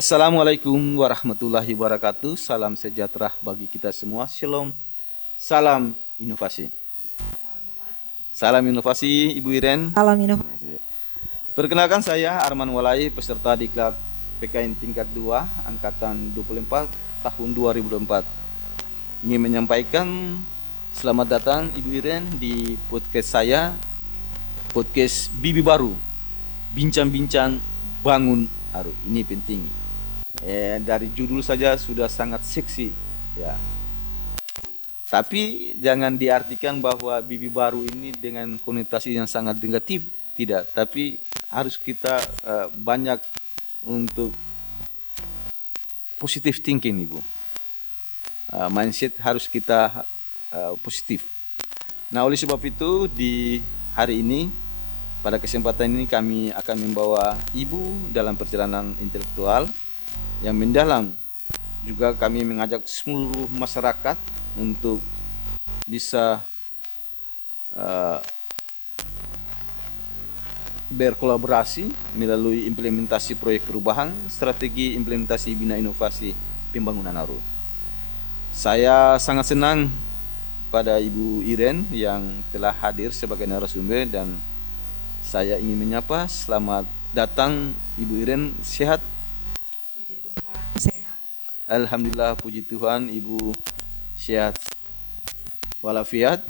Assalamualaikum warahmatullahi wabarakatuh. Salam sejahtera bagi kita semua. Shalom. Salam inovasi. Salam inovasi, Ibu Iren. Salam inovasi. Perkenalkan saya Arman Walai, peserta Diklat PKN tingkat 2 angkatan 24 tahun 2024. Ingin menyampaikan selamat datang Ibu Iren di podcast saya, podcast Bibi Baru. Bincang-bincang bangun Aru. Ini penting. Dari judul saja sudah sangat seksi, ya. Tapi jangan diartikan bahwa Bibi Baru ini dengan konotasi yang sangat negatif, tidak. Tapi harus kita banyak untuk positive thinking, Ibu. Mindset harus kita positif. Nah, oleh sebab itu di hari ini, pada kesempatan ini kami akan membawa Ibu dalam perjalanan intelektual yang mendalam. Juga kami mengajak seluruh masyarakat untuk bisa berkolaborasi melalui implementasi proyek perubahan strategi implementasi bina inovasi pembangunan Aru. Saya sangat senang pada Ibu Iren yang telah hadir sebagai narasumber dan saya ingin menyapa selamat datang Ibu Iren, sehat? Alhamdulillah, puji Tuhan, Ibu sehat walafiat.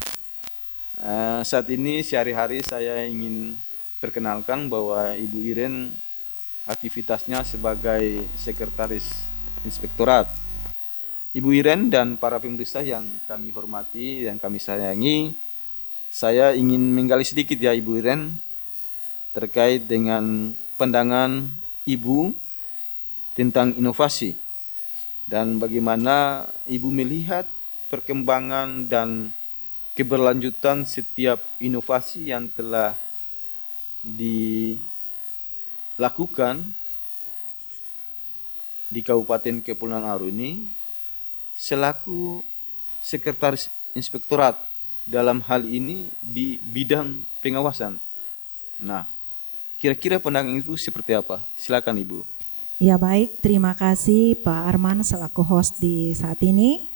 Saat ini sehari-hari saya ingin perkenalkan bahwa Ibu Iren aktivitasnya sebagai sekretaris inspektorat. Ibu Iren dan para pemirsa yang kami hormati dan kami sayangi, saya ingin menggali sedikit ya Ibu Iren terkait dengan pandangan Ibu tentang inovasi. Dan bagaimana Ibu melihat perkembangan dan keberlanjutan setiap inovasi yang telah dilakukan di Kabupaten Kepulauan Aru ini selaku sekretaris inspektorat dalam hal ini di bidang pengawasan. Nah, kira-kira pandangan Ibu seperti apa? Silakan Ibu. Ya baik, terima kasih Pak Arman selaku host di saat ini.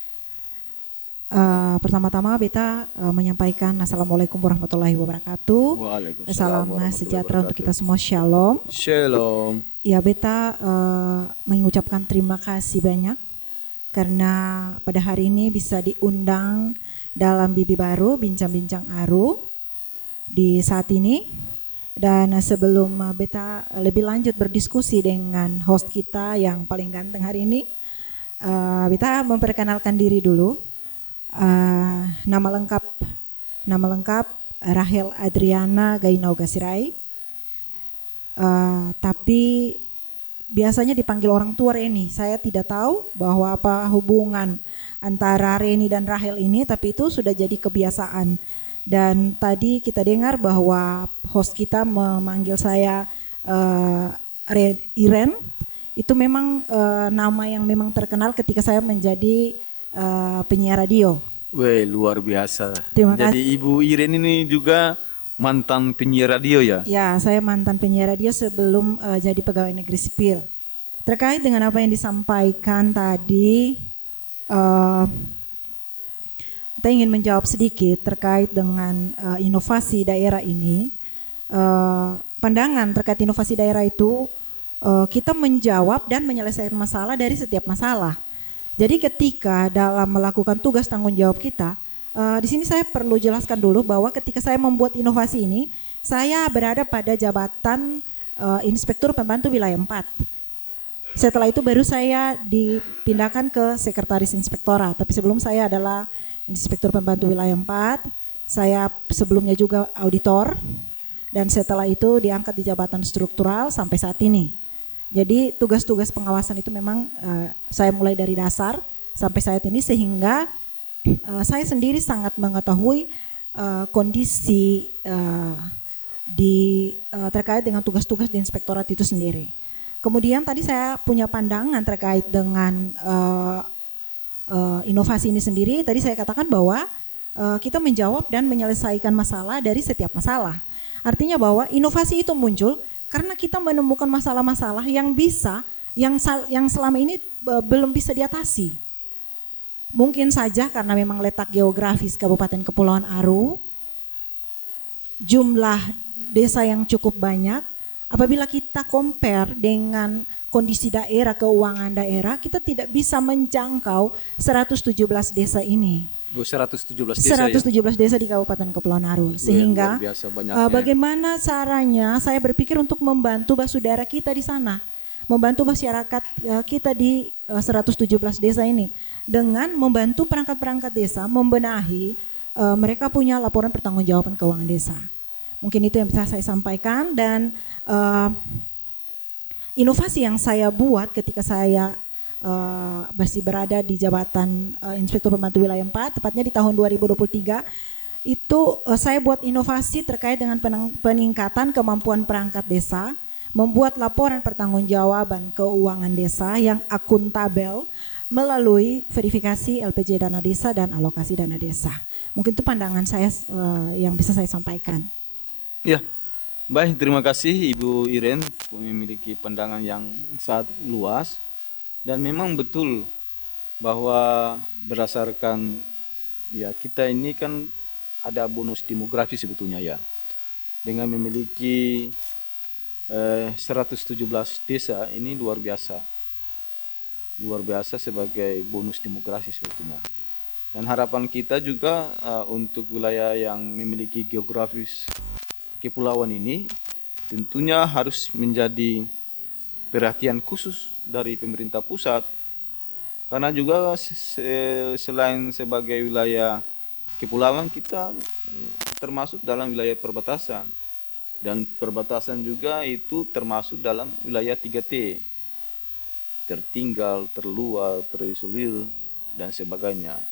Pertama-tama beta menyampaikan Assalamualaikum warahmatullahi wabarakatuh. Waalaikumsalam Salam warahmatullahi sejahtera untuk wabarakatuh. kita semua, Shalom. Shalom. Ya beta mengucapkan terima kasih banyak karena pada hari ini bisa diundang dalam Bibi Baru Bincang-Bincang Aru di saat ini. Dan sebelum beta lebih lanjut berdiskusi dengan host kita yang paling ganteng hari ini, beta memperkenalkan diri dulu. Nama lengkap Rahel Adriana Gainauga Sirait. Tapi biasanya dipanggil orang tua Reni. Saya tidak tahu bahwa apa hubungan antara Reni dan Rahel ini, tapi itu sudah jadi kebiasaan. Dan tadi kita dengar bahwa host kita memanggil saya Iren, itu memang nama yang memang terkenal ketika saya menjadi penyiar radio. Weh, luar biasa. Terima Jadi kasih. Ibu Iren ini juga mantan penyiar radio ya? Ya, saya mantan penyiar radio sebelum jadi pegawai negeri sipil. Terkait dengan apa yang disampaikan tadi, kita ingin menjawab sedikit terkait dengan inovasi daerah ini. Pandangan terkait inovasi daerah itu kita menjawab dan menyelesaikan masalah dari setiap masalah. Jadi ketika dalam melakukan tugas tanggung jawab kita, di sini saya perlu jelaskan dulu bahwa ketika saya membuat inovasi ini, saya berada pada jabatan Inspektur Pembantu Wilayah 4. Setelah itu baru saya dipindahkan ke Sekretaris Inspektorat, tapi sebelum saya adalah Inspektur Pembantu Wilayah 4, saya sebelumnya juga auditor, dan setelah itu diangkat di jabatan struktural sampai saat ini. Jadi tugas-tugas pengawasan itu memang saya mulai dari dasar sampai saat ini sehingga saya sendiri sangat mengetahui kondisi terkait dengan tugas-tugas di inspektorat itu sendiri. Kemudian tadi saya punya pandangan terkait dengan inovasi ini sendiri. Tadi saya katakan bahwa kita menjawab dan menyelesaikan masalah dari setiap masalah. Artinya bahwa inovasi itu muncul karena kita menemukan masalah-masalah yang bisa yang selama ini belum bisa diatasi. Mungkin saja karena memang letak geografis Kabupaten Kepulauan Aru, jumlah desa yang cukup banyak. Apabila kita compare dengan kondisi daerah, keuangan daerah, kita tidak bisa menjangkau 117 desa ini. 117 desa 117 desa di Kabupaten Kepulauan Aru. Sehingga luar biasa banyaknya. bagaimana caranya saya berpikir untuk membantu basudara kita di sana. Membantu masyarakat kita di 117 desa ini. Dengan membantu perangkat-perangkat desa membenahi mereka punya laporan pertanggungjawaban keuangan desa. Mungkin itu yang bisa saya sampaikan, dan inovasi yang saya buat ketika saya masih berada di jabatan Inspektur Pembantu Wilayah 4, tepatnya di tahun 2023, itu saya buat inovasi terkait dengan peningkatan kemampuan perangkat desa, membuat laporan pertanggungjawaban keuangan desa yang akuntabel melalui verifikasi LPJ dana desa dan alokasi dana desa. Mungkin itu pandangan saya yang bisa saya sampaikan. Ya, baik, terima kasih Ibu Iren, memiliki pandangan yang sangat luas, dan memang betul bahwa berdasarkan ya kita ini kan ada bonus demografi sebetulnya ya, dengan memiliki 117 desa ini luar biasa sebagai bonus demografi sebetulnya. Dan harapan kita juga untuk wilayah yang memiliki geografis kepulauan ini tentunya harus menjadi perhatian khusus dari pemerintah pusat, karena juga selain sebagai wilayah kepulauan, kita termasuk dalam wilayah perbatasan, dan perbatasan juga itu termasuk dalam wilayah 3T, tertinggal, terluar, terisolir, dan sebagainya.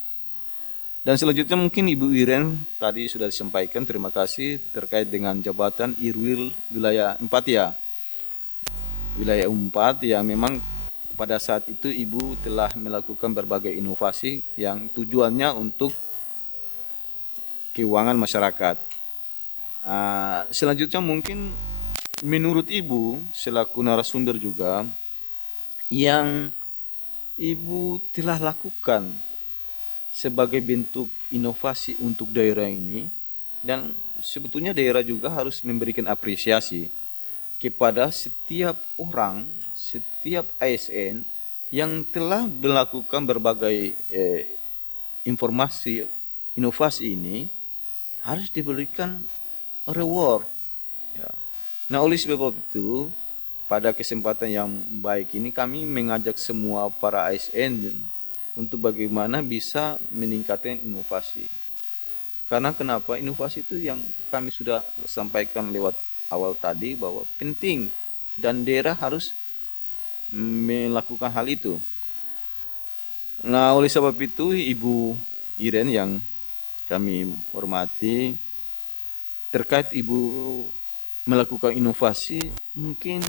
Dan selanjutnya mungkin Ibu Iren tadi sudah disampaikan, terima kasih, terkait dengan jabatan Irwil wilayah 4 ya. Wilayah 4 yang memang pada saat itu Ibu telah melakukan berbagai inovasi yang tujuannya untuk keuangan masyarakat. Selanjutnya mungkin menurut Ibu selaku narasumber juga, yang Ibu telah lakukan sebagai bentuk inovasi untuk daerah ini, dan sebetulnya daerah juga harus memberikan apresiasi kepada setiap orang, setiap ASN yang telah melakukan berbagai informasi inovasi ini, harus diberikan reward. Ya. Nah, oleh sebab itu, pada kesempatan yang baik ini kami mengajak semua para ASN untuk bagaimana bisa meningkatkan inovasi. Karena kenapa? Inovasi itu yang kami sudah sampaikan lewat awal tadi, bahwa penting dan daerah harus melakukan hal itu. Nah, oleh sebab itu Ibu Iren yang kami hormati, terkait Ibu melakukan inovasi, mungkin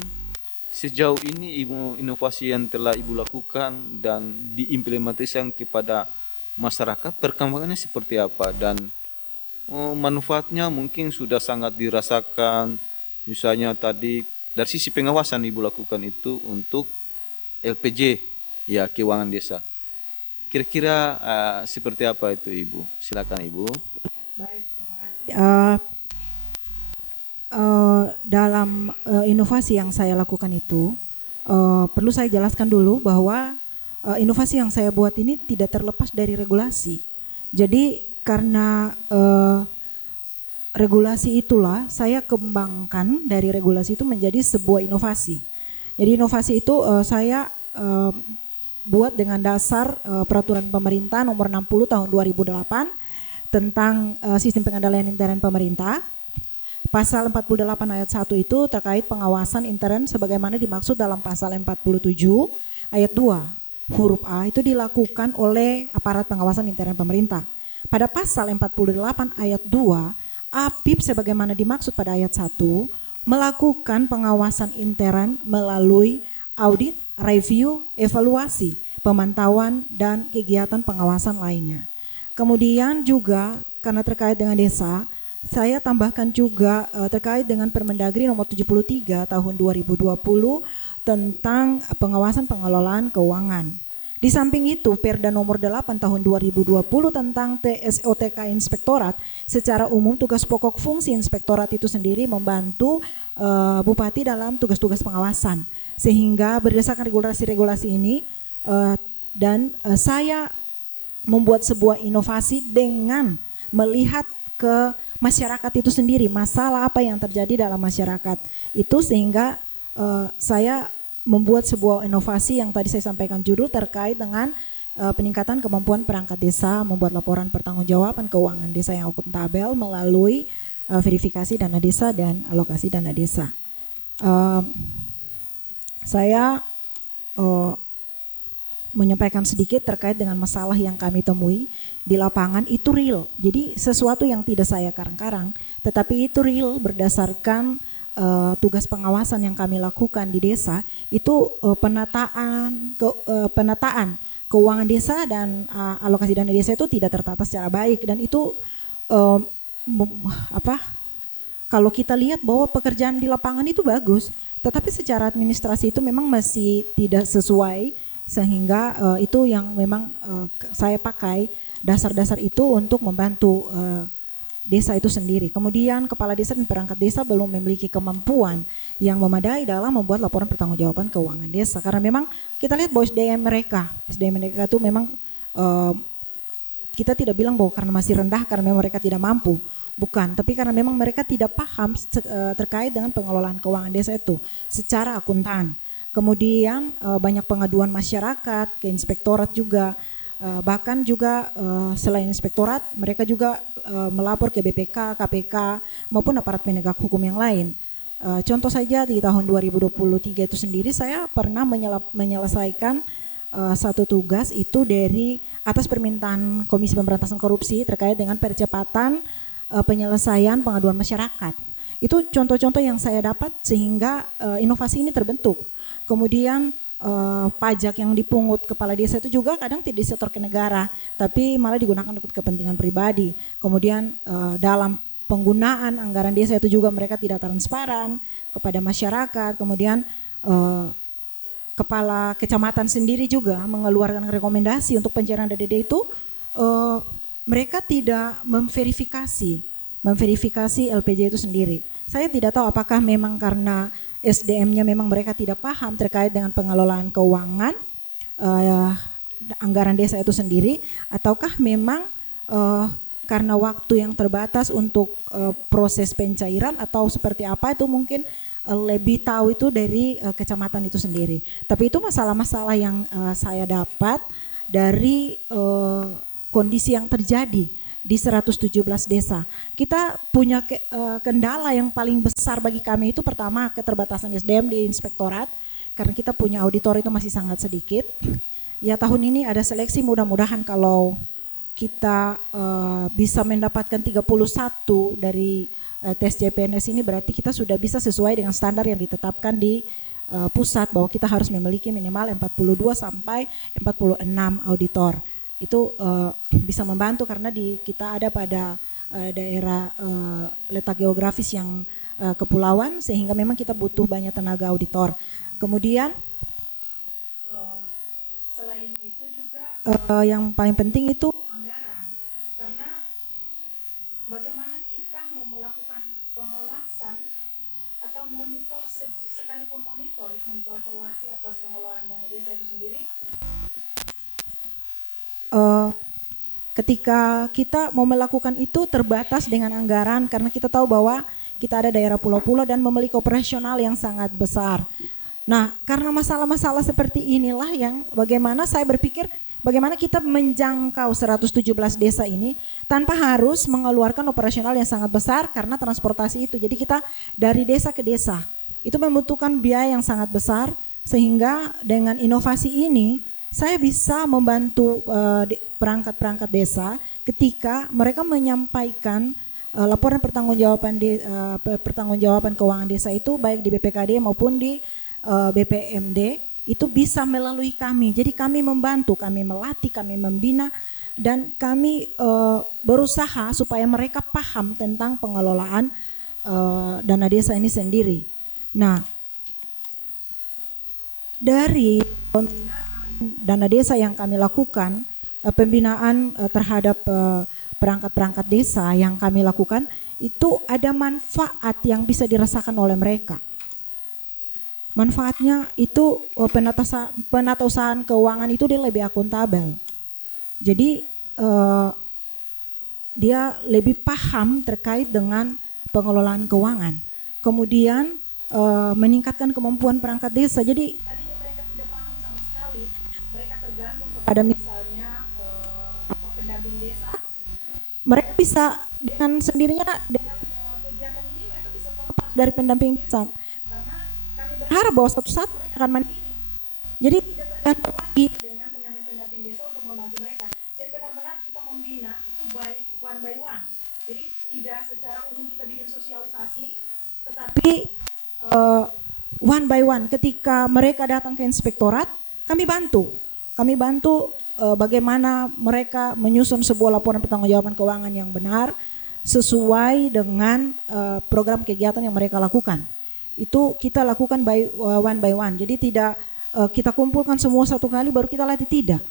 sejauh ini inovasi yang telah Ibu lakukan dan diimplementasikan kepada masyarakat, perkembangannya seperti apa, dan manfaatnya mungkin sudah sangat dirasakan. Misalnya tadi dari sisi pengawasan Ibu lakukan itu untuk LPJ ya, keuangan desa. Kira-kira seperti apa itu Ibu? Silakan Ibu. Baik, terima kasih. Dalam inovasi yang saya lakukan itu, perlu saya jelaskan dulu bahwa inovasi yang saya buat ini tidak terlepas dari regulasi. Jadi karena regulasi itulah saya kembangkan dari regulasi itu menjadi sebuah inovasi. Jadi inovasi itu saya buat dengan dasar peraturan pemerintah nomor 60 tahun 2008 tentang sistem pengendalian intern pemerintah. Pasal 48 ayat 1 itu terkait pengawasan intern sebagaimana dimaksud dalam pasal 47 ayat 2 huruf A, itu dilakukan oleh aparat pengawasan intern pemerintah. Pada pasal 48 ayat 2, APIP sebagaimana dimaksud pada ayat 1 melakukan pengawasan intern melalui audit, review, evaluasi, pemantauan, dan kegiatan pengawasan lainnya. Kemudian juga karena terkait dengan desa, saya tambahkan juga terkait dengan Permendagri nomor 73 tahun 2020 tentang pengawasan pengelolaan keuangan. Di samping itu, Perda nomor 8 tahun 2020 tentang TSOTK Inspektorat, secara umum tugas pokok fungsi inspektorat itu sendiri membantu Bupati dalam tugas-tugas pengawasan. Sehingga berdasarkan regulasi-regulasi ini saya membuat sebuah inovasi dengan melihat ke masyarakat itu sendiri, masalah apa yang terjadi dalam masyarakat itu, sehingga saya membuat sebuah inovasi yang tadi saya sampaikan judul terkait dengan peningkatan kemampuan perangkat desa membuat laporan pertanggungjawaban keuangan desa yang akuntabel melalui verifikasi dana desa dan alokasi dana desa. Saya menyampaikan sedikit terkait dengan masalah yang kami temui di lapangan. Itu real, jadi sesuatu yang tidak saya karang-karang, tetapi itu real berdasarkan tugas pengawasan yang kami lakukan di desa. Itu penataan keuangan desa dan alokasi dana desa itu tidak tertata secara baik, dan itu kalau kita lihat bahwa pekerjaan di lapangan itu bagus, tetapi secara administrasi itu memang masih tidak sesuai, sehingga itu yang memang saya pakai dasar-dasar itu untuk membantu desa itu sendiri. Kemudian kepala desa dan perangkat desa belum memiliki kemampuan yang memadai dalam membuat laporan pertanggungjawaban keuangan desa, karena memang kita lihat bahwa SDM mereka itu memang kita tidak bilang bahwa karena masih rendah karena memang mereka tidak mampu, bukan, tapi karena memang mereka tidak paham terkait dengan pengelolaan keuangan desa itu secara akuntan. Kemudian banyak pengaduan masyarakat ke inspektorat juga, bahkan juga selain inspektorat mereka juga melapor ke BPK, KPK maupun aparat penegak hukum yang lain. Contoh saja di tahun 2023 itu sendiri saya pernah menyelesaikan satu tugas itu dari atas permintaan Komisi Pemberantasan Korupsi terkait dengan percepatan penyelesaian pengaduan masyarakat. Itu contoh-contoh yang saya dapat sehingga inovasi ini terbentuk. Kemudian pajak yang dipungut kepala desa itu juga kadang tidak disetor ke negara, tapi malah digunakan untuk kepentingan pribadi. Kemudian dalam penggunaan anggaran desa itu juga mereka tidak transparan kepada masyarakat. Kemudian kepala kecamatan sendiri juga mengeluarkan rekomendasi untuk pencairan DDD itu, mereka tidak memverifikasi LPJ itu sendiri. Saya tidak tahu apakah memang karena SDM-nya memang mereka tidak paham terkait dengan pengelolaan keuangan anggaran desa itu sendiri, ataukah memang karena waktu yang terbatas untuk proses pencairan atau seperti apa, itu mungkin lebih tahu itu dari kecamatan itu sendiri. Tapi itu masalah-masalah yang saya dapat dari kondisi yang terjadi di 117 desa. Kita punya kendala yang paling besar bagi kami itu pertama keterbatasan SDM di inspektorat, karena kita punya auditor itu masih sangat sedikit. Ya tahun ini ada seleksi, mudah-mudahan kalau kita bisa mendapatkan 31 dari tes CPNS ini, berarti kita sudah bisa sesuai dengan standar yang ditetapkan di pusat bahwa kita harus memiliki minimal 42 sampai 46 auditor. Itu bisa membantu karena kita ada pada daerah letak geografis yang kepulauan, sehingga memang kita butuh banyak tenaga auditor. Kemudian selain itu juga yang paling penting itu anggaran, karena bagaimana kita mau melakukan pengawasan atau monitor, sekalipun monitor evaluasi atas pengelolaan dana desa itu sendiri. Ketika kita mau melakukan itu terbatas dengan anggaran, karena kita tahu bahwa kita ada daerah pulau-pulau dan memiliki operasional yang sangat besar. Nah, karena masalah-masalah seperti inilah yang bagaimana saya berpikir bagaimana kita menjangkau 117 desa ini tanpa harus mengeluarkan operasional yang sangat besar karena transportasi itu. Jadi kita dari desa ke desa itu membutuhkan biaya yang sangat besar, sehingga dengan inovasi ini saya bisa membantu perangkat-perangkat desa ketika mereka menyampaikan laporan pertanggungjawaban keuangan desa itu baik di BPKD maupun di BPMD, itu bisa melalui kami. Jadi kami membantu, kami melatih, kami membina dan kami berusaha supaya mereka paham tentang pengelolaan dana desa ini sendiri. Nah, dari pembinaan dana desa yang kami lakukan, pembinaan terhadap perangkat-perangkat desa yang kami lakukan, itu ada manfaat yang bisa dirasakan oleh mereka. Manfaatnya itu penata usahaan keuangan itu dia lebih akuntabel. Jadi dia lebih paham terkait dengan pengelolaan keuangan. Kemudian meningkatkan kemampuan perangkat desa. Jadi tadinya mereka tidak paham sama sekali. Mereka tergantung kepada misalnya pendamping desa. Mereka bisa dengan sendirinya dengan kegiatan ini mereka bisa terlepas dari pendamping desa. Karena kami berharap bahwa suatu saat mereka akan mandiri. Jadi tidak tergantung lagi dengan pendamping-pendamping desa untuk membantu mereka. Jadi benar-benar kita membina itu one by one. Jadi tidak secara umum kita bikin sosialisasi, tetapi one by one. Ketika mereka datang ke inspektorat, kami bantu. Kami bantu bagaimana mereka menyusun sebuah laporan pertanggungjawaban keuangan yang benar sesuai dengan program kegiatan yang mereka lakukan. Itu kita lakukan one by one. Jadi tidak kita kumpulkan semua satu kali baru kita latih, tidak.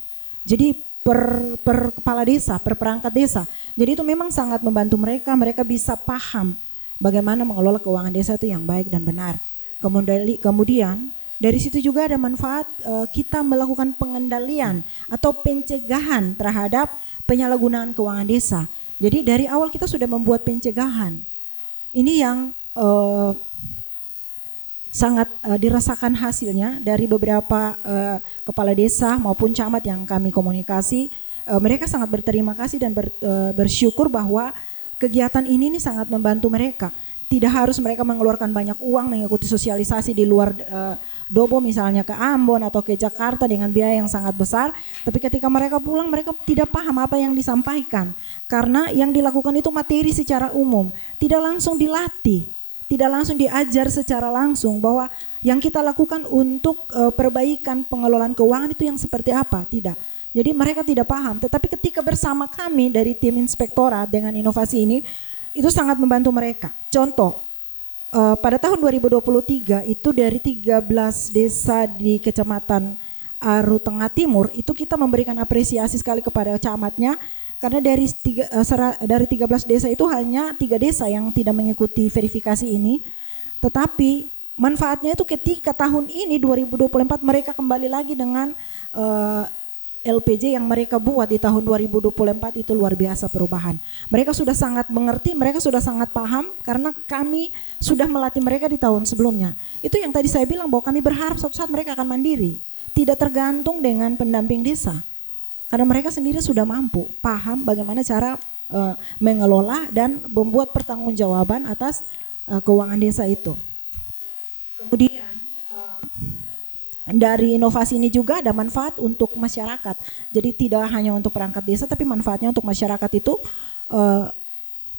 Jadi per kepala desa, per perangkat desa. Jadi itu memang sangat membantu mereka. Mereka bisa paham bagaimana mengelola keuangan desa itu yang baik dan benar. Kemudian dari situ juga ada manfaat kita melakukan pengendalian atau pencegahan terhadap penyalahgunaan keuangan desa. Jadi dari awal kita sudah membuat pencegahan. Ini yang sangat dirasakan hasilnya dari beberapa kepala desa maupun camat yang kami komunikasi. Mereka sangat berterima kasih dan bersyukur bahwa kegiatan ini sangat membantu mereka. Tidak harus mereka mengeluarkan banyak uang mengikuti sosialisasi di luar Dobo, misalnya ke Ambon atau ke Jakarta dengan biaya yang sangat besar. Tapi ketika mereka pulang mereka tidak paham apa yang disampaikan. Karena yang dilakukan itu materi secara umum, tidak langsung dilatih. Tidak langsung diajar secara langsung bahwa yang kita lakukan untuk perbaikan pengelolaan keuangan itu yang seperti apa, tidak. Jadi mereka tidak paham, tetapi ketika bersama kami dari tim inspektorat dengan inovasi ini, itu sangat membantu mereka. Contoh, pada tahun 2023 itu dari 13 desa di Kecamatan Aru Tengah Timur, itu kita memberikan apresiasi sekali kepada camatnya, karena dari 13 desa itu hanya 3 desa yang tidak mengikuti verifikasi ini. Tetapi manfaatnya itu ketika tahun ini 2024 mereka kembali lagi dengan LPJ yang mereka buat di tahun 2024 itu luar biasa perubahan. Mereka sudah sangat mengerti, mereka sudah sangat paham karena kami sudah melatih mereka di tahun sebelumnya. Itu yang tadi saya bilang bahwa kami berharap suatu saat mereka akan mandiri, tidak tergantung dengan pendamping desa. Karena mereka sendiri sudah mampu, paham bagaimana cara mengelola dan membuat pertanggungjawaban atas keuangan desa itu. Kemudian dari inovasi ini juga ada manfaat untuk masyarakat. Jadi tidak hanya untuk perangkat desa, tapi manfaatnya untuk masyarakat itu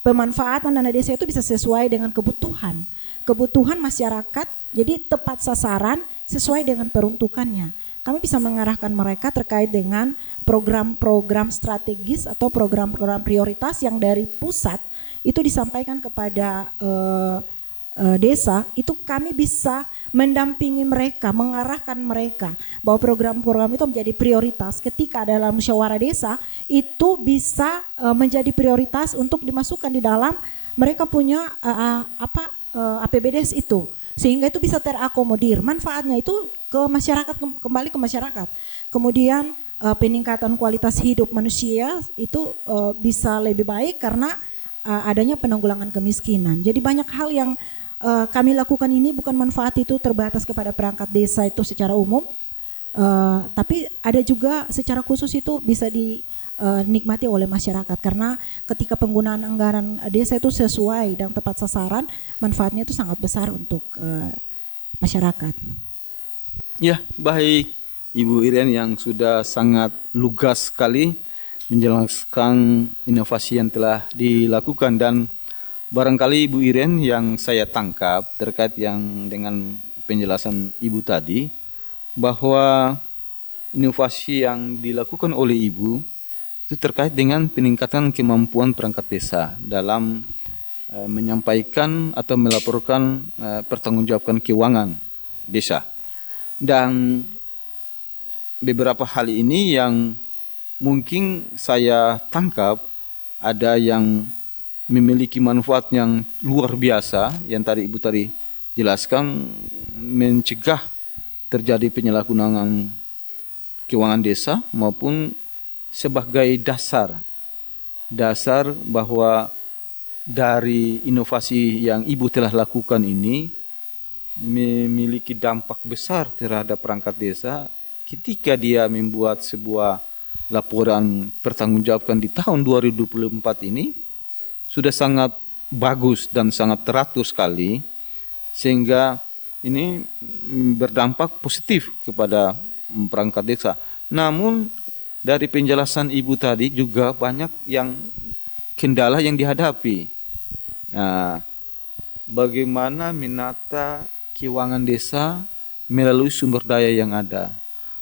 pemanfaatan dana desa itu bisa sesuai dengan kebutuhan masyarakat. Jadi tepat sasaran sesuai dengan peruntukannya. Kami bisa mengarahkan mereka terkait dengan program-program strategis atau program-program prioritas yang dari pusat itu disampaikan kepada desa. Itu kami bisa mendampingi mereka, mengarahkan mereka bahwa program-program itu menjadi prioritas. Ketika dalam musyawarah desa itu bisa menjadi prioritas untuk dimasukkan di dalam mereka punya APBDes itu, sehingga itu bisa terakomodir. Manfaatnya itu ke masyarakat, kembali ke masyarakat. Kemudian peningkatan kualitas hidup manusia itu bisa lebih baik karena adanya penanggulangan kemiskinan. Jadi banyak hal yang kami lakukan ini bukan manfaat itu terbatas kepada perangkat desa itu secara umum, tapi ada juga secara khusus itu bisa dinikmati oleh masyarakat karena ketika penggunaan anggaran desa itu sesuai dan tepat sasaran, manfaatnya itu sangat besar untuk masyarakat. Ya, baik Ibu Irian yang sudah sangat lugas sekali menjelaskan inovasi yang telah dilakukan, dan barangkali Ibu Irian yang saya tangkap terkait yang dengan penjelasan Ibu tadi bahwa inovasi yang dilakukan oleh Ibu itu itu terkait dengan peningkatan kemampuan perangkat desa dalam menyampaikan atau melaporkan pertanggungjawabkan keuangan desa. Dan beberapa hal ini yang mungkin saya tangkap ada yang memiliki manfaat yang luar biasa yang tadi Ibu tadi jelaskan, mencegah terjadi penyalahgunaan keuangan desa maupun sebagai dasar bahwa dari inovasi yang Ibu telah lakukan ini memiliki dampak besar terhadap perangkat desa ketika dia membuat sebuah laporan pertanggungjawabkan di tahun 2024 ini sudah sangat bagus dan sangat teratur sekali, sehingga ini berdampak positif kepada perangkat desa. Namun dari penjelasan Ibu tadi juga banyak yang kendala yang dihadapi. Nah, bagaimana menata keuangan desa melalui sumber daya yang ada,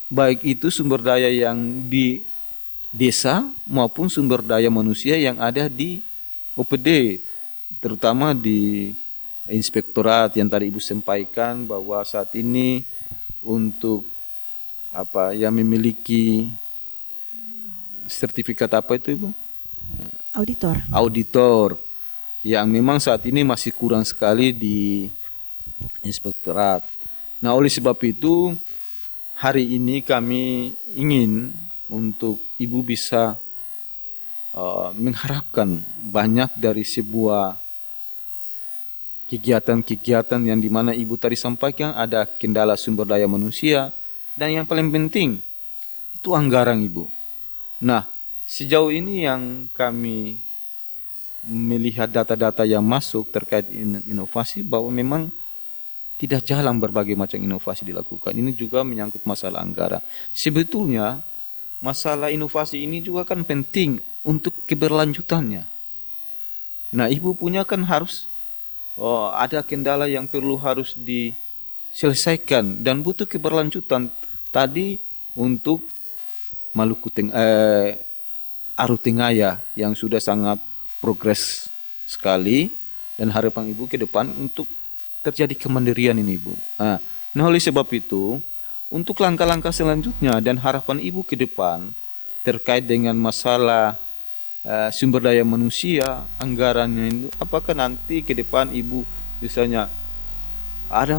baik itu sumber daya yang di desa maupun sumber daya manusia yang ada di OPD, terutama di inspektorat yang tadi Ibu sampaikan bahwa saat ini untuk yang memiliki sertifikat apa itu Ibu? Auditor yang memang saat ini masih kurang sekali di inspektorat. Nah, oleh sebab itu hari ini kami ingin untuk Ibu bisa mengharapkan banyak dari sebuah kegiatan-kegiatan yang dimana Ibu tadi sampaikan ada kendala sumber daya manusia dan yang paling penting itu anggaran Ibu. Nah, sejauh ini yang kami melihat data-data yang masuk terkait inovasi bahwa memang tidak jalan berbagai macam inovasi dilakukan. Ini juga menyangkut masalah anggaran. Sebetulnya masalah inovasi ini juga kan penting untuk keberlanjutannya. Nah, Ibu punya kan harus ada kendala yang perlu harus diselesaikan dan butuh keberlanjutan tadi untuk Maluku Arutengaya yang sudah sangat progres sekali dan harapan Ibu ke depan untuk terjadi kemandirian ini Ibu. Nah, oleh sebab itu untuk langkah-langkah selanjutnya dan harapan Ibu ke depan terkait dengan masalah sumber daya manusia, anggarannya itu, apakah nanti ke depan Ibu misalnya ada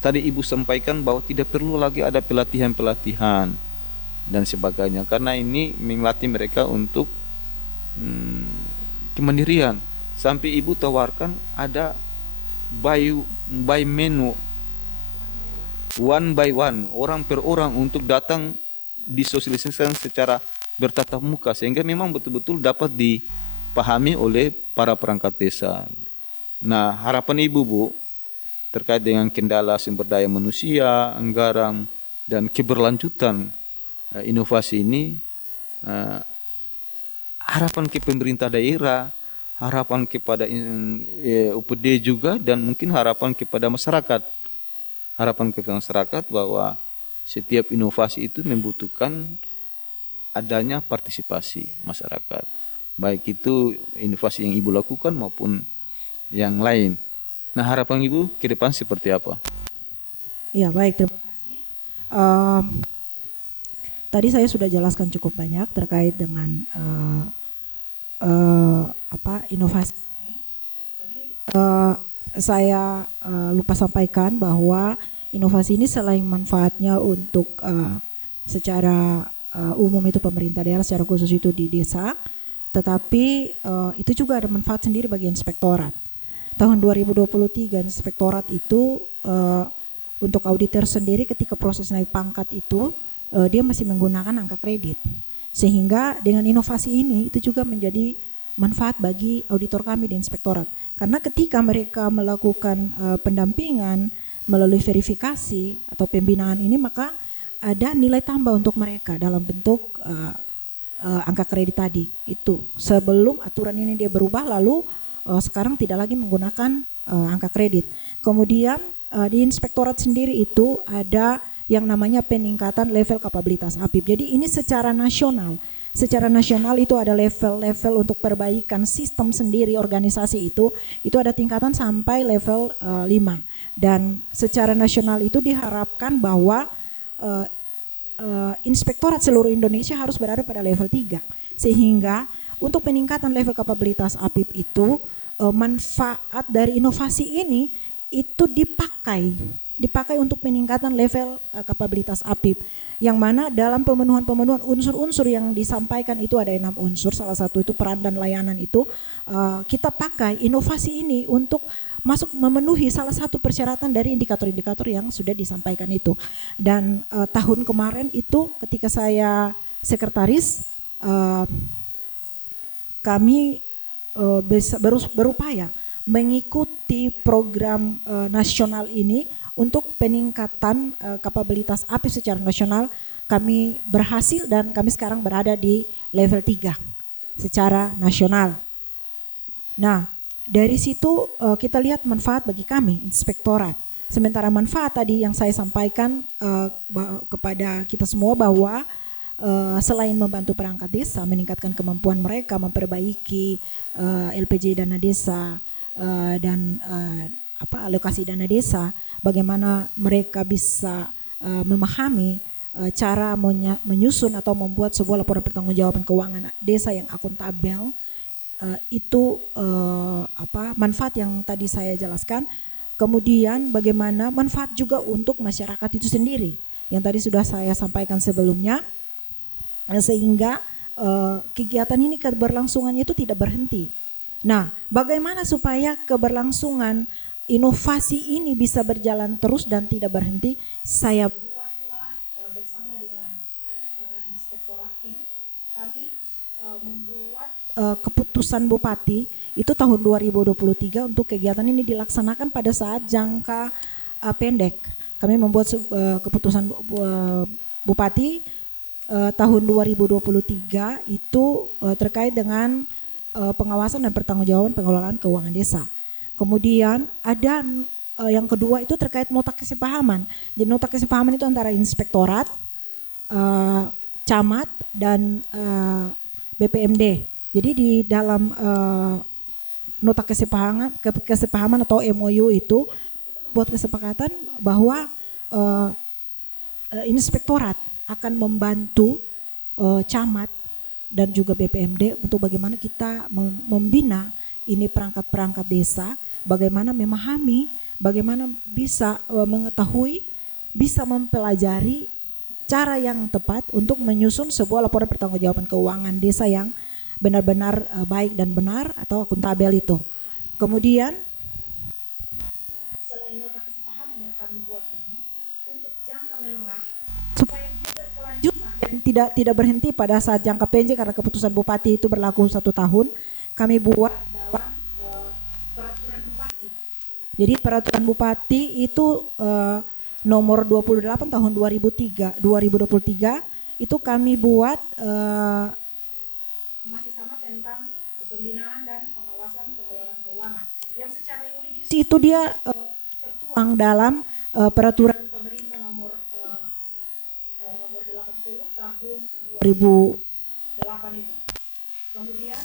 tadi Ibu sampaikan bahwa tidak perlu lagi ada pelatihan-pelatihan dan sebagainya karena ini melatih mereka untuk kemandirian. Sampai Ibu tawarkan ada by menu, one by one, orang per orang untuk datang disosialisasikan secara bertatap muka sehingga memang betul-betul dapat dipahami oleh para perangkat desa. Nah, harapan Ibu Bu terkait dengan kendala sumber daya manusia, anggaran dan keberlanjutan inovasi ini, harapan ke pemerintah daerah, harapan kepada UPD juga dan mungkin harapan kepada masyarakat. Harapan kepada masyarakat bahwa setiap inovasi itu membutuhkan adanya partisipasi masyarakat. Baik itu inovasi yang Ibu lakukan maupun yang lain. Nah, harapan Ibu ke depan seperti apa? Ya, baik, terima kasih. Tadi saya sudah jelaskan cukup banyak terkait dengan inovasi ini. Jadi saya lupa sampaikan bahwa inovasi ini selain manfaatnya untuk secara umum itu pemerintah daerah, secara khusus itu di desa, tetapi itu juga ada manfaat sendiri bagi inspektorat. Tahun 2023 inspektorat itu untuk auditor sendiri ketika proses naik pangkat itu dia masih menggunakan angka kredit. Sehingga dengan inovasi ini itu juga menjadi manfaat bagi auditor kami di inspektorat. Karena ketika mereka melakukan pendampingan melalui verifikasi atau pembinaan ini, maka ada nilai tambah untuk mereka dalam bentuk angka kredit tadi. Itu sebelum aturan ini dia berubah, lalu sekarang tidak lagi menggunakan angka kredit. Kemudian di inspektorat sendiri itu ada yang namanya peningkatan level kapabilitas APIP. Jadi ini secara nasional. secara nasional itu ada level-level untuk perbaikan sistem sendiri organisasi itu ada tingkatan sampai level 5. Dan secara nasional itu diharapkan bahwa inspektorat seluruh Indonesia harus berada pada level 3. Sehingga untuk peningkatan level kapabilitas APIP itu manfaat dari inovasi ini itu dipakai untuk peningkatan level kapabilitas APIP, yang mana dalam pemenuhan unsur-unsur yang disampaikan itu ada 6 unsur, salah satu itu peran dan layanan itu kita pakai inovasi ini untuk masuk memenuhi salah satu persyaratan dari indikator-indikator yang sudah disampaikan itu. Dan tahun kemarin itu ketika saya sekretaris, kami berupaya mengikuti program nasional ini untuk peningkatan kapabilitas APIP secara nasional. Kami berhasil dan kami sekarang berada di level 3 secara nasional. Nah, dari situ kita lihat manfaat bagi kami inspektorat. Sementara manfaat tadi yang saya sampaikan kepada kita semua bahwa selain membantu perangkat desa meningkatkan kemampuan mereka memperbaiki LPJ dana desa dan alokasi dana desa, bagaimana mereka bisa memahami cara menyusun atau membuat sebuah laporan pertanggungjawaban keuangan desa yang akuntabel, itu manfaat yang tadi saya jelaskan. Kemudian bagaimana manfaat juga untuk masyarakat itu sendiri yang tadi sudah saya sampaikan sebelumnya, sehingga kegiatan ini keberlangsungannya itu tidak berhenti. Nah, bagaimana supaya keberlangsungan inovasi ini bisa berjalan terus dan tidak berhenti? Saya buatlah bersama dengan inspektorat tim, kami membuat keputusan Bupati itu tahun 2023 untuk kegiatan ini dilaksanakan pada saat jangka pendek. Kami membuat keputusan Bupati tahun 2023 itu terkait dengan pengawasan dan pertanggungjawaban pengelolaan keuangan desa. Kemudian ada yang kedua itu terkait nota kesepahaman. Jadi nota kesepahaman itu antara inspektorat, camat dan BPMD. Jadi di dalam nota kesepahaman atau MOU itu buat kesepakatan bahwa inspektorat akan membantu camat dan juga BPMD untuk bagaimana kita membina ini perangkat-perangkat desa, bagaimana memahami, bagaimana bisa mengetahui, bisa mempelajari cara yang tepat untuk menyusun sebuah laporan pertanggungjawaban keuangan desa yang benar-benar baik dan benar atau akuntabel itu. Kemudian selain nota kesepahaman yang kami buat ini untuk jangka menengah supaya dia berkelanjutan dan tidak berhenti pada saat jangka pendek karena keputusan Bupati itu berlaku 1 tahun, kami buat dalam peraturan Bupati. Jadi peraturan Bupati itu nomor 28 tahun 2023 itu kami buat masih sama tentang pembinaan dan pengawasan pengelolaan keuangan yang secara yuridis itu dia tertuang dalam peraturan pemerintah nomor 80 tahun 2008 itu. Kemudian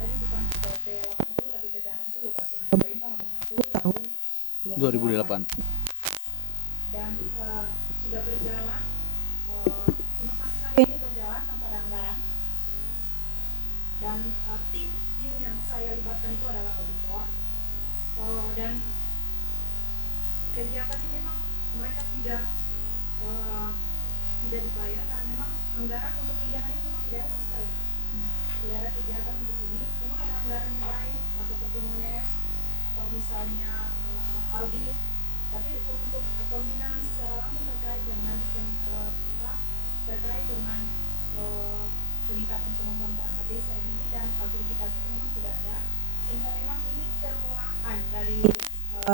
tadi bukan PP 80 tapi PP 60 peraturan pemerintah nomor 60 tahun 2008. Dan sudah berjalan, inovasi saya ini berjalan tanpa ada anggaran. Dan tim yang saya libatkan itu adalah auditor. Dan kegiatan ini memang mereka tidak dibayar karena memang anggaran untuk kegiatan ini memang tidak ada sama sekali. Tidak ada kegiatan untuk ini, memang ada anggaran yang lain, seperti monet atau misalnya audit, tapi untuk pembinaan secara langsung terkait dengan peningkatan kemampuan perangkat desa ini dan verifikasi memang tidak ada, sehingga memang ini kelolaan dari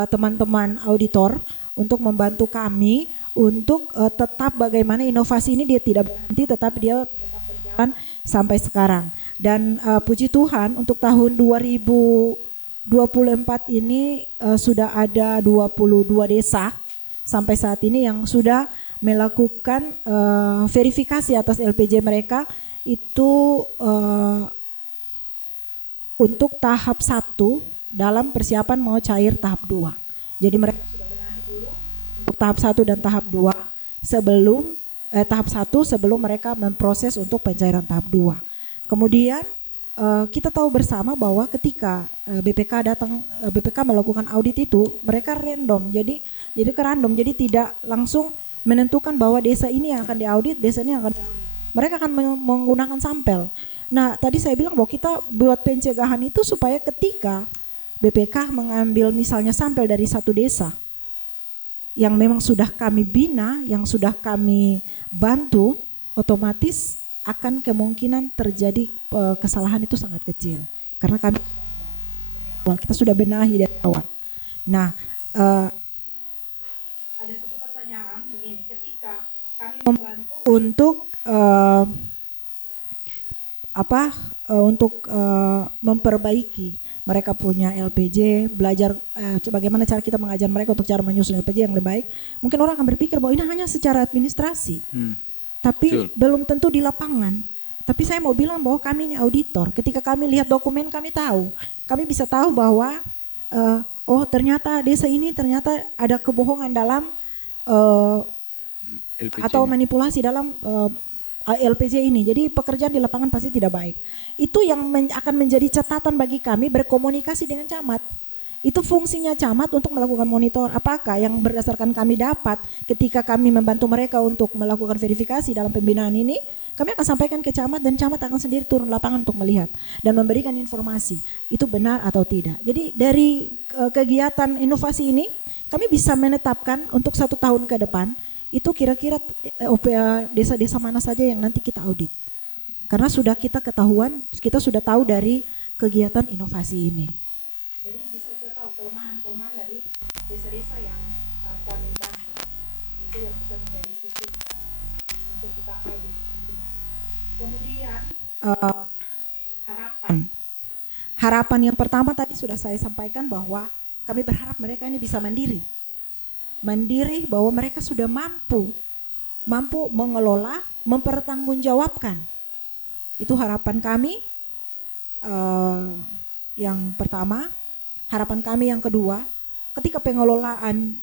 teman-teman auditor untuk membantu kami untuk tetap bagaimana inovasi ini dia tidak berhenti, tetapi dia tetap berjalan sampai sekarang. Dan puji Tuhan untuk tahun 2023 24 ini sudah ada 22 desa sampai saat ini yang sudah melakukan verifikasi atas LPJ mereka itu untuk tahap 1 dalam persiapan mau cair tahap 2. Jadi mereka sudah benahi dulu untuk tahap 1 dan tahap 2 sebelum tahap 1 sebelum mereka memproses untuk pencairan tahap 2. Kemudian kita tahu bersama bahwa ketika BPK melakukan audit itu mereka random, jadi tidak langsung menentukan bahwa desa ini yang akan diaudit, desa ini yang akan diaudit. Mereka akan menggunakan sampel. Nah, tadi saya bilang bahwa kita buat pencegahan itu supaya ketika BPK mengambil misalnya sampel dari satu desa yang memang sudah kami bina, yang sudah kami bantu, otomatis akan kemungkinan terjadi kesalahan itu sangat kecil. Karena kami kita sudah benahi dari awal. Nah, ada satu pertanyaan begini, ketika kami membantu untuk memperbaiki mereka punya LPJ, belajar bagaimana cara kita mengajar mereka untuk cara menyusun LPJ yang lebih baik. Mungkin orang akan berpikir bahwa ini hanya secara administrasi, tapi betul, belum tentu di lapangan. Tapi saya mau bilang bahwa kami ini auditor. Ketika kami lihat dokumen kami tahu, kami bisa tahu bahwa oh ternyata desa ini ternyata ada kebohongan dalam atau manipulasi dalam LPJ ini. Jadi pekerjaan di lapangan pasti tidak baik. Itu yang akan menjadi catatan bagi kami berkomunikasi dengan camat. Itu fungsinya camat untuk melakukan monitor. Apakah yang berdasarkan kami dapat ketika kami membantu mereka untuk melakukan verifikasi dalam pembinaan ini, kami akan sampaikan ke camat dan camat akan sendiri turun lapangan untuk melihat dan memberikan informasi itu benar atau tidak. Jadi dari kegiatan inovasi ini kami bisa menetapkan untuk 1 tahun ke depan itu kira-kira desa-desa mana saja yang nanti kita audit. Karena sudah kita ketahuan, kita sudah tahu dari kegiatan inovasi ini. Jadi bisa kita tahu kelemahan-kelemahan dari desa-desa yang kami bantu. Itu yang bisa menjadi titik untuk kita audit nantinya. Kemudian harapan yang pertama tadi sudah saya sampaikan bahwa kami berharap mereka ini bisa mandiri bahwa mereka sudah mampu mengelola, mempertanggungjawabkan. Itu harapan kami yang pertama. Harapan kami yang kedua, ketika pengelolaan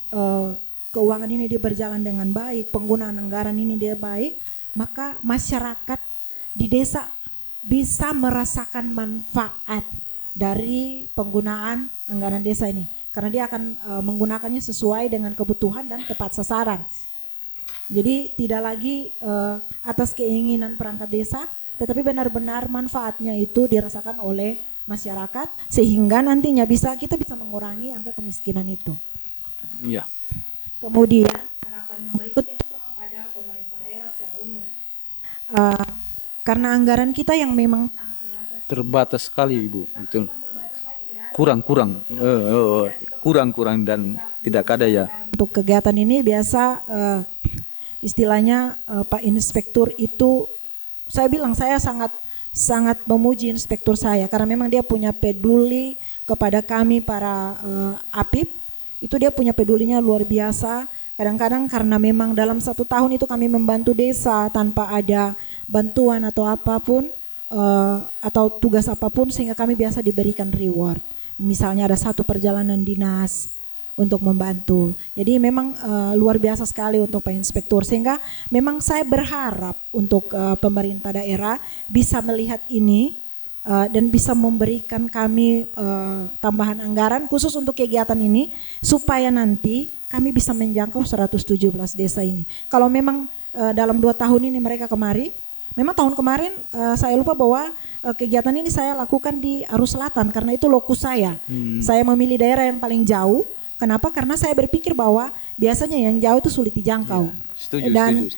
keuangan ini dia berjalan dengan baik, penggunaan anggaran ini dia baik, maka masyarakat di desa bisa merasakan manfaat dari penggunaan anggaran desa ini. Karena dia akan menggunakannya sesuai dengan kebutuhan dan tepat sasaran. Jadi tidak lagi atas keinginan perangkat desa, tetapi benar-benar manfaatnya itu dirasakan oleh masyarakat sehingga nantinya kita bisa mengurangi angka kemiskinan itu. Ya. Kemudian harapan yang berikut itu kepada pemerintah daerah secara umum. Karena anggaran kita yang memang sangat terbatas sekali, Ibu. Betul. Kurang dan tidak ada ya. Untuk kegiatan ini biasa istilahnya Pak Inspektur itu saya bilang saya sangat memuji inspektur saya karena memang dia punya peduli kepada kami para APIP. Itu dia punya pedulinya luar biasa. Kadang-kadang karena memang dalam 1 tahun itu kami membantu desa tanpa ada bantuan atau apapun atau tugas apapun sehingga kami biasa diberikan reward. Misalnya ada 1 perjalanan dinas untuk membantu. Jadi memang luar biasa sekali untuk Pak Inspektur. Sehingga memang saya berharap untuk pemerintah daerah bisa melihat ini dan bisa memberikan kami tambahan anggaran khusus untuk kegiatan ini supaya nanti kami bisa menjangkau 117 desa ini. Kalau memang dalam 2 tahun ini mereka kemari, memang tahun kemarin saya lupa bahwa kegiatan ini saya lakukan di Arus Selatan karena itu lokus saya. Saya memilih daerah yang paling jauh. Kenapa? Karena saya berpikir bahwa biasanya yang jauh itu sulit dijangkau. Ya, setuju.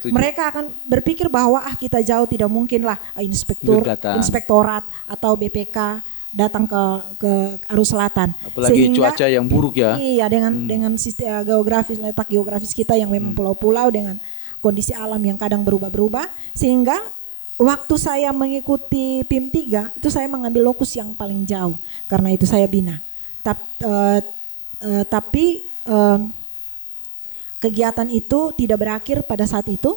Mereka akan berpikir bahwa kita jauh tidak mungkinlah inspektorat atau BPK datang ke Arus Selatan. Apalagi cuaca yang buruk ya. Iya, dengan sistem letak geografis kita yang memang pulau-pulau dengan kondisi alam yang kadang berubah-berubah sehingga waktu saya mengikuti PIM 3 itu saya mengambil lokus yang paling jauh karena itu saya bina. Tapi kegiatan itu tidak berakhir pada saat itu.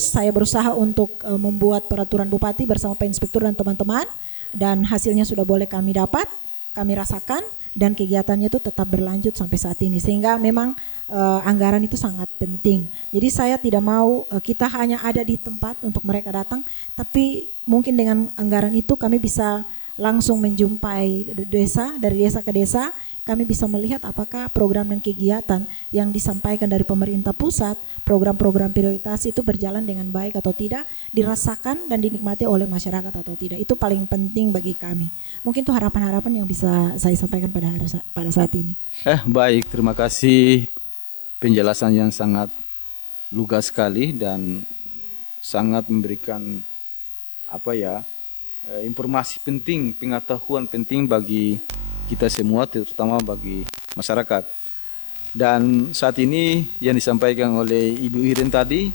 Saya berusaha untuk membuat peraturan bupati bersama Pak Inspektur dan teman-teman, dan hasilnya sudah boleh kami dapat, kami rasakan, dan kegiatannya itu tetap berlanjut sampai saat ini. Sehingga memang anggaran itu sangat penting. Jadi saya tidak mau kita hanya ada di tempat untuk mereka datang, tapi mungkin dengan anggaran itu kami bisa langsung menjumpai desa, dari desa ke desa, kami bisa melihat apakah program dan kegiatan yang disampaikan dari pemerintah pusat, program-program prioritas itu berjalan dengan baik atau tidak, dirasakan dan dinikmati oleh masyarakat atau tidak. Itu paling penting bagi kami. Mungkin itu harapan-harapan yang bisa saya sampaikan pada saat ini. Baik, terima kasih penjelasan yang sangat lugas sekali dan sangat memberikan informasi penting, pengetahuan penting bagi kita semua, terutama bagi masyarakat. Dan saat ini yang disampaikan oleh Ibu Iren tadi,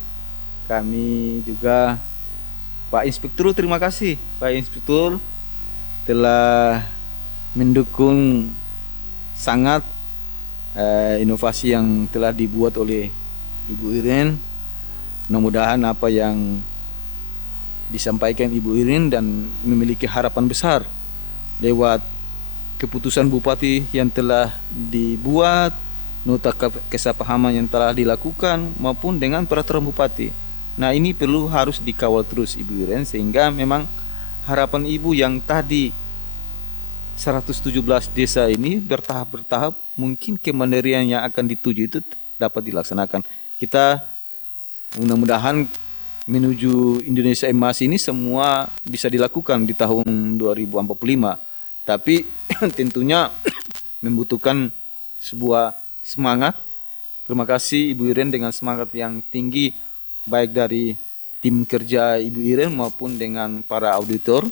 kami juga Pak Inspektur, terima kasih Pak Inspektur telah mendukung sangat inovasi yang telah dibuat oleh Ibu Iren. Mudah-mudahan apa yang disampaikan Ibu Iren dan memiliki harapan besar lewat keputusan Bupati yang telah dibuat, nota kesepahaman yang telah dilakukan, maupun dengan peraturan Bupati. Nah, ini harus dikawal terus Ibu Iren, sehingga memang harapan Ibu yang tadi 117 desa ini bertahap-bertahap, mungkin kemandirian yang akan dituju itu dapat dilaksanakan. Kita mudah-mudahan menuju Indonesia Emas ini semua bisa dilakukan di tahun 2045. Tapi tentunya membutuhkan sebuah semangat. Terima kasih Ibu Iren dengan semangat yang tinggi, baik dari tim kerja Ibu Iren maupun dengan para auditor,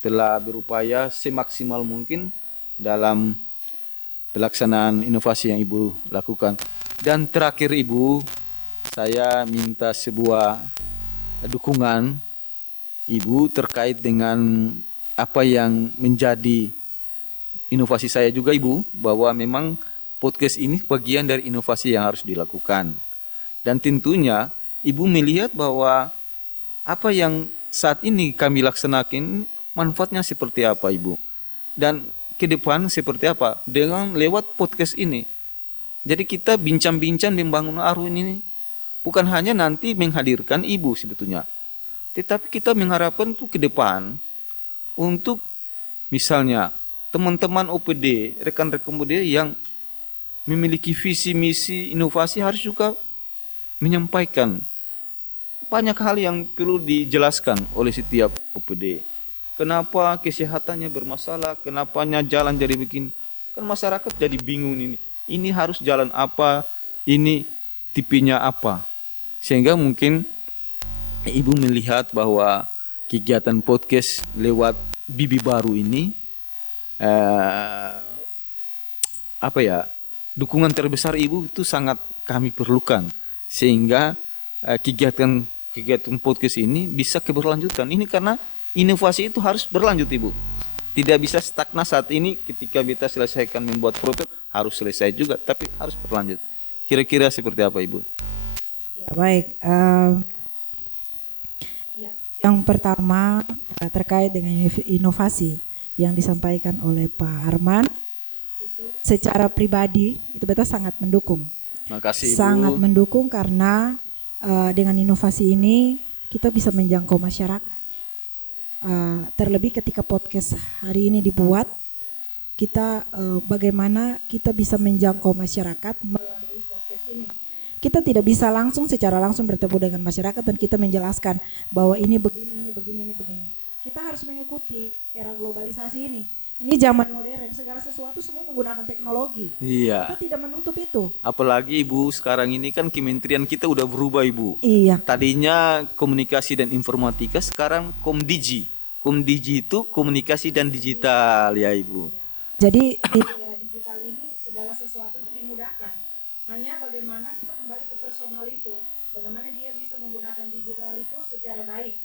telah berupaya semaksimal mungkin dalam pelaksanaan inovasi yang Ibu lakukan. Dan terakhir Ibu, saya minta sebuah dukungan Ibu terkait dengan apa yang menjadi inovasi saya juga Ibu, bahwa memang podcast ini bagian dari inovasi yang harus dilakukan. Dan tentunya Ibu melihat bahwa apa yang saat ini kami laksanakan manfaatnya seperti apa Ibu. Dan ke depan seperti apa dengan lewat podcast ini. Jadi kita bincang-bincang membangun Arwin ini bukan hanya nanti menghadirkan Ibu sebetulnya, tetapi kita mengharapkan tuh ke depan untuk misalnya teman-teman OPD, rekan-rekan OPD yang memiliki visi misi inovasi harus juga menyampaikan banyak hal yang perlu dijelaskan oleh setiap OPD. Kenapa kesehatannya bermasalah, kenapanya jalan jadi begini. Kan masyarakat jadi bingung ini. Ini harus jalan apa, ini tipenya apa. Sehingga mungkin Ibu melihat bahwa kegiatan podcast lewat Bibi Baru ini dukungan terbesar Ibu itu sangat kami perlukan, sehingga kegiatan podcast ini bisa keberlanjutan. Ini karena inovasi itu harus berlanjut Ibu, tidak bisa stagnan saat ini. Ketika kita selesaikan membuat produk harus selesai juga, tapi harus berlanjut. Kira-kira seperti apa Ibu? Ya, baik. Yang pertama terkait dengan inovasi yang disampaikan oleh Pak Arman, itu secara pribadi itu beta sangat mendukung. Terima kasih Ibu. Sangat mendukung karena dengan inovasi ini kita bisa menjangkau masyarakat. Terlebih ketika podcast hari ini dibuat, kita bagaimana kita bisa menjangkau masyarakat melalui podcast ini. Kita tidak bisa secara langsung bertemu dengan masyarakat dan kita menjelaskan bahwa ini begini, ini begini, ini begini. Kita harus mengikuti era globalisasi ini. Ini zaman modern, segala sesuatu semua menggunakan teknologi. Iya. Kita tidak menutup itu. Apalagi Ibu sekarang ini kan kementerian kita udah berubah Ibu. Iya. Tadinya komunikasi dan informatika, sekarang Komdigi. Komdigi itu komunikasi dan digital ya Ibu. Jadi di era digital ini segala sesuatu itu dimudahkan. Hanya bagaimana kita kembali ke personal itu, bagaimana dia bisa menggunakan digital itu secara baik.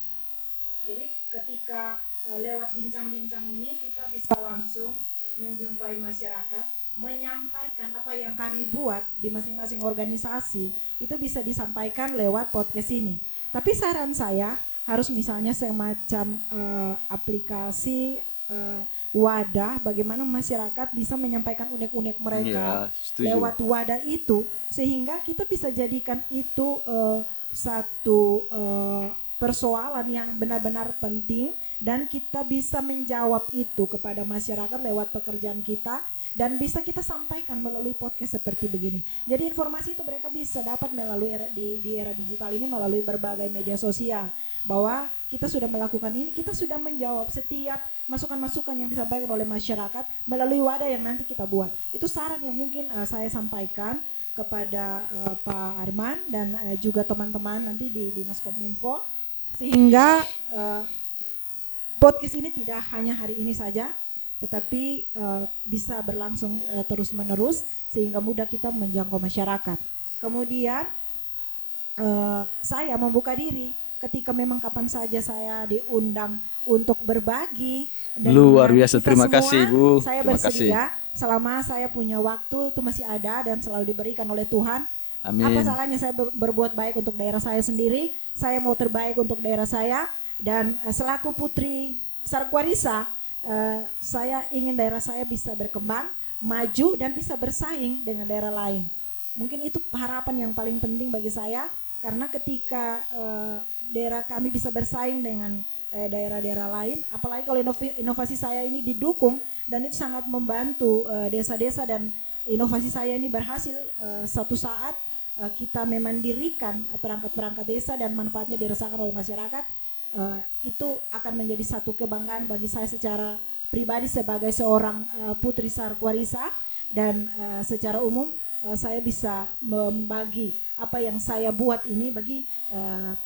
Jadi ketika lewat bincang-bincang ini kita bisa langsung menjumpai masyarakat, menyampaikan apa yang kami buat di masing-masing organisasi, itu bisa disampaikan lewat podcast ini. Tapi saran saya harus misalnya semacam aplikasi wadah bagaimana masyarakat bisa menyampaikan unek-unek mereka lewat wadah itu, sehingga kita bisa jadikan itu satu persoalan yang benar-benar penting dan kita bisa menjawab itu kepada masyarakat lewat pekerjaan kita dan bisa kita sampaikan melalui podcast seperti begini. Jadi informasi itu mereka bisa dapat melalui di era digital ini melalui berbagai media sosial, bahwa kita sudah melakukan ini, kita sudah menjawab setiap masukan-masukan yang disampaikan oleh masyarakat melalui wadah yang nanti kita buat. Itu saran yang mungkin saya sampaikan kepada Pak Arman dan juga teman-teman nanti di Dinas Kominfo, sehingga podcast ini tidak hanya hari ini saja, tetapi bisa berlangsung terus-menerus sehingga mudah kita menjangkau masyarakat. Kemudian saya membuka diri ketika memang kapan saja saya diundang untuk berbagi. Luar biasa, terima kasih Ibu. Saya bersedia selama saya punya waktu, itu masih ada dan selalu diberikan oleh Tuhan. Amin. Apa salahnya saya berbuat baik untuk daerah saya sendiri? Saya mau terbaik untuk daerah saya. Dan selaku Putri Sarkwarisa, saya ingin daerah saya bisa berkembang, maju dan bisa bersaing dengan daerah lain. Mungkin itu harapan yang paling penting bagi saya, karena ketika daerah kami bisa bersaing dengan daerah-daerah lain, apalagi kalau inovasi saya ini didukung dan itu sangat membantu desa-desa, dan inovasi saya ini berhasil suatu saat kita memandirikan perangkat-perangkat desa dan manfaatnya dirasakan oleh masyarakat. Itu akan menjadi satu kebanggaan bagi saya secara pribadi sebagai seorang Putri Sarkwarisa, dan secara umum saya bisa membagi apa yang saya buat ini bagi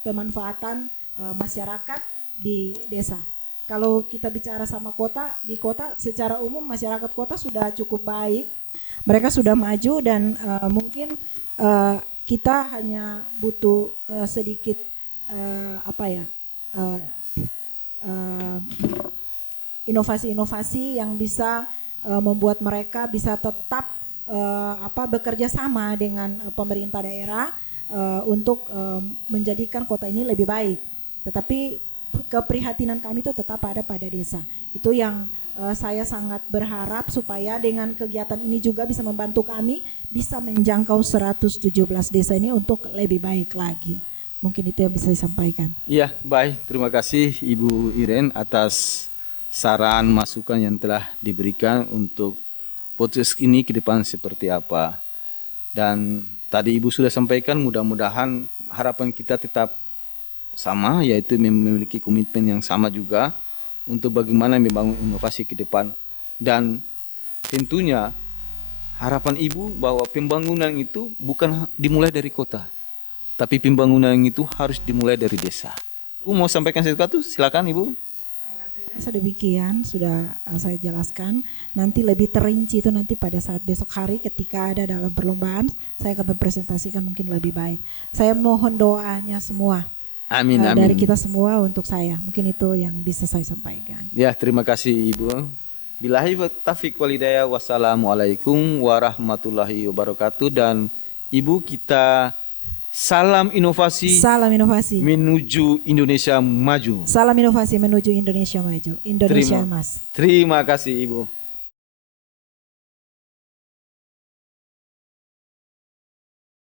pemanfaatan masyarakat di desa. Kalau kita bicara sama kota, di kota secara umum masyarakat kota sudah cukup baik, mereka sudah maju dan mungkin kita hanya butuh sedikit inovasi-inovasi yang bisa membuat mereka bisa tetap bekerja sama dengan pemerintah daerah untuk menjadikan kota ini lebih baik. Tetapi keprihatinan kami itu tetap ada pada desa. Itu yang saya sangat berharap supaya dengan kegiatan ini juga bisa membantu kami bisa menjangkau 117 desa ini untuk lebih baik lagi. Mungkin itu yang bisa disampaikan. Iya, baik. Terima kasih Ibu Iren atas saran masukan yang telah diberikan untuk podcast ini ke depan seperti apa. Dan tadi Ibu sudah sampaikan, mudah-mudahan harapan kita tetap sama, yaitu memiliki komitmen yang sama juga untuk bagaimana membangun inovasi ke depan. Dan tentunya harapan Ibu bahwa pembangunan itu bukan dimulai dari kota, tapi pembangunan itu harus dimulai dari desa. Ibu mau sampaikan sesuatu? Silakan Ibu. Saya demikian sudah saya jelaskan. Nanti lebih terinci itu nanti pada saat besok hari ketika ada dalam perlombaan, saya akan mempresentasikan mungkin lebih baik. Saya mohon doanya semua. Amin, amin. Dari kita semua untuk saya. Mungkin itu yang bisa saya sampaikan. Ya, terima kasih Ibu. Billahi wa taufiq wal hidayah. Wassalamualaikum warahmatullahi wabarakatuh. Dan Ibu, kita salam inovasi. Salam inovasi menuju Indonesia maju. Salam inovasi menuju Indonesia maju. Indonesia Emas. Terima kasih Ibu.